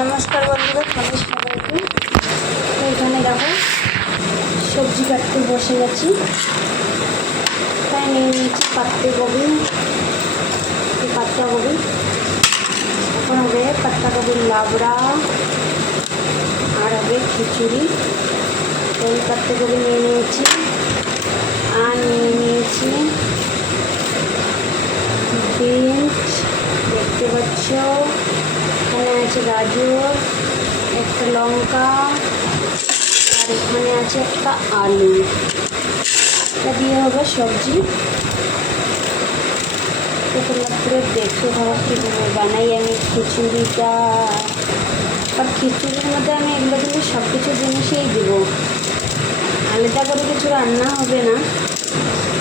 नमस्कार बंधुरा तुम्हारे सबाइके तो एखाने देखो सब्जी काटते बसे गेছি তাই নিয়ে নিয়েছি পাতাকপি এখন হবে পাতাকপির লাবড়া আর হবে খিচুড়ি। এই পাতাকপি নিয়ে নিয়েছি আর নিয়ে নিয়েছি বিনস, দেখতে পাচ্ছ এখানে আছে গাজর, একটা লঙ্কা আর এখানে আছে একটা আলু। এটা দিয়ে হবে সবজি। তো তোমরা পুরো দেখতে থাকো কীভাবে বানাই আমি খিচুড়িটা। আর খিচুড়ির মধ্যে আমি এগুলো কিন্তু সব কিছু জিনিসই দেবো, আলাদা করে কিছু রান্না হবে না।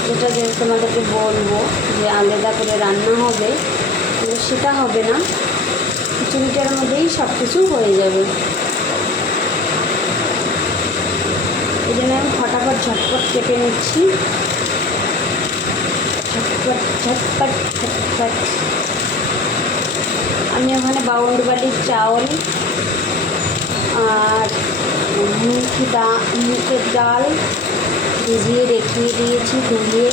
যেটা যে তোমাদেরকে বলবো যে আলাদা করে রান্না হবে, কিন্তু সেটা হবে না, খিচুড়িটার মধ্যেই সব কিছু হয়ে যাবে। এই জন্য আমি ফটাফট ঝটপট কেটে নিচ্ছি, ঝটপট। আমি ওখানে বাউন্ড বালির চাউল আর মুখের ডাল ভিজিয়ে রেখে দিয়েছি ধুয়ে।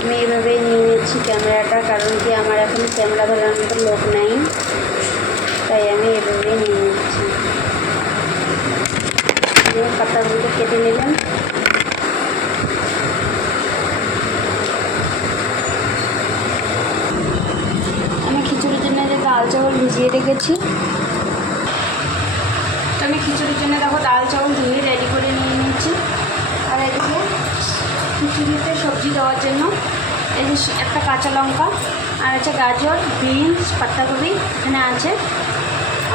আমি এইভাবেই নিয়ে নিচ্ছি ক্যামেরাটা, কারণ কি আমার এখন ক্যামেরা ধরার মতো লোক নাই, তাই আমি এভাবেই নিয়ে নিচ্ছি। পাতাগুলো কেটে নিলাম। আমি খিচুড়ির জন্য যে ডাল চাউল ভিজিয়ে রেখেছি, তো আমি খিচুড়ির জন্য দেখো ডাল চাউল ধুয়ে রেডি করে নিয়ে নিচ্ছি। আর এদিকে খিচুড়িতে সবজি দেওয়ার জন্য এই যে একটা কাঁচা লঙ্কা আর আছে গাজর, বিনস, পাতাকপি এখানে আছে।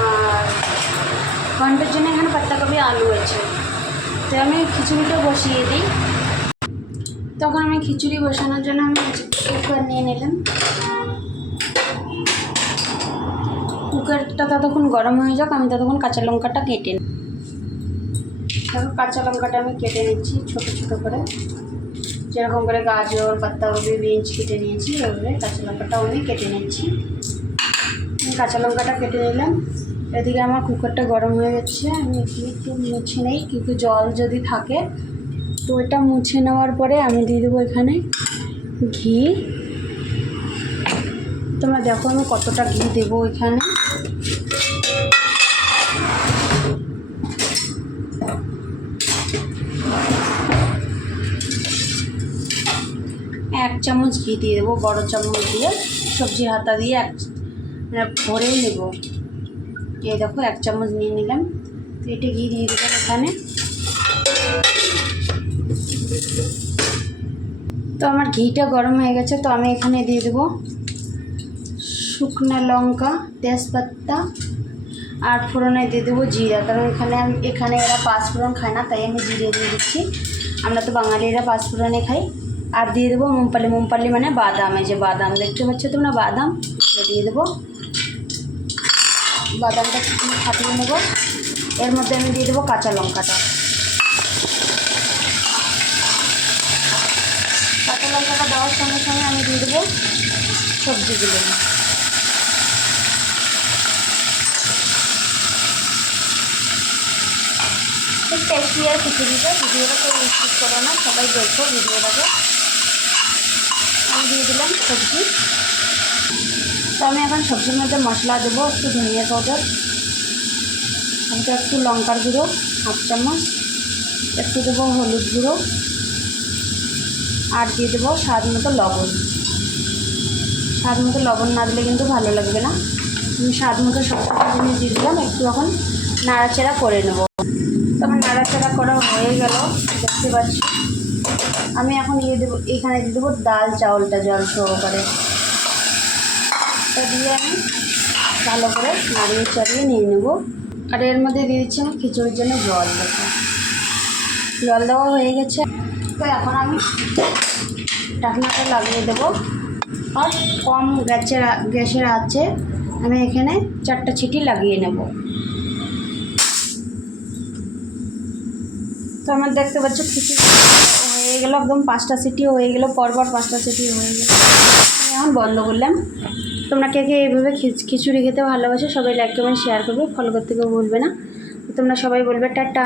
আর ঘন্টার জন্য এখানে পাতাকপি আলু আছে। তো আমি খিচুড়িটা বসিয়ে দিই। তখন আমি খিচুড়ি বসানোর জন্য আমি কুকার নিয়ে নিলাম। কুকারটা ততক্ষণ গরম হয়ে যাক, আমি ততক্ষণ কাঁচা লঙ্কাটা কেটে নিই। দেখো কাঁচা লঙ্কাটা আমি কেটে নিচ্ছি ছোটো ছোটো করে, যেরকম করে গাজর, পাতাকপি, বিনস কেটে নিয়েছি ওইভাবে কাঁচা লঙ্কাটাও আমি কেটে নিচ্ছি। কাঁচা লঙ্কাটা কেটে নিলাম। এদিকে আমার কুকারটা গরম হয়ে যাচ্ছে, আমি একটু মুছে নেই, কিন্তু জল যদি থাকে তো এটা মুছে নেওয়ার পরে আমি দিয়ে দেবো এখানে ঘি। তোমরা দেখো আমি কতটা ঘি দেবো এখানে। এক চামচ ঘি দিয়ে দেবো, বড় চামচ দিয়ে সবজি হাতা দিয়ে ভরে নেব। এই দেখো এক চামচ নিয়ে নিলাম। তো এটা ঘি দিয়ে দিলাম এখানে। তো আমার ঘিটা গরম হয়ে গেছে, তো আমি এখানে দিয়ে দেবো শুকনো লঙ্কা, তেজপাতা আর ফোড়নে দিয়ে দেবো জিরা, কারণ এখানে এরা পাঁচফোড়ন খায় না, তাই আমি জিরে দিয়ে দিচ্ছি। আমরা তো বাঙালিরা পাঁচফোড়নে খাই। আর দিয়ে দেবো মুমপালি মানে বাদাম। এই যে বাদাম দেখতে পাচ্ছ তোমরা, বাদাম দিয়ে দেবো। বাদামটা ফাটিয়ে নেবো। এর মধ্যে আমি দিয়ে দেবো কাঁচা লঙ্কাটা। কাঁচা লঙ্কাটা দেওয়ার সঙ্গে সঙ্গে আমি দিয়ে দেবো সবজিগুলো। খুব টেস্টি আর খিচুড়িটা। ভিডিওটা কেউ স্কিপ করো না, সবাই দেখো ভিডিওটাকে। আমি দিয়ে দিলাম সবজি। তো আমি এখন সবজির মধ্যে মশলা দেবো, একটু ধনিয়া পাউডার, একটু লঙ্কার গুঁড়ো হাফ চামচ, একটু দেবো হলুদ গুঁড়ো, আর দিয়ে দেবো স্বাদ মতো লবণ। স্বাদ মতো লবণ না দিলে কিন্তু ভালো লাগবে না। আমি স্বাদ মতো সব জিনিস দিয়ে দিলাম। একটু এখন নাড়াচাড়া করে নেবো। তো আমার নাড়াচাড়া করা হয়ে গেল, দেখতে পাচ্ছি। আমি এখন দেবো এখানে দিয়ে দেবো ডাল চাউলটা জল সহকারে। দিয়ে আমি ভালো করে নাড়িয়ে চাড়িয়ে নিয়ে নেব। আর এর মধ্যে দিয়ে দিচ্ছি আমি খিচুড়ির জন্য জল। দেখো জল দেওয়া হয়ে গেছে। তো এখন আমি ঢাকনাটা লাগিয়ে দেবো। আর কম গ্যাসের আঁচে আমি এখানে 4টা সিটি লাগিয়ে নেব। তো তো আমার দেখতে পাচ্ছ খিচুড়ি হয়ে গেলো, একদম 5টা সিটি হয়ে গেলো, পরপর 5টা সিটি হয়ে গেলো। আমি এখন বন্ধ করলাম। তোমরা কে কে এইভাবে খিচুড়ি খেতে ভালোবাসো সবাই লাইক কমেন্ট শেয়ার করবে, ফলো করতে কেউ ভুলবে না। তোমরা সবাই বলবে টাটা।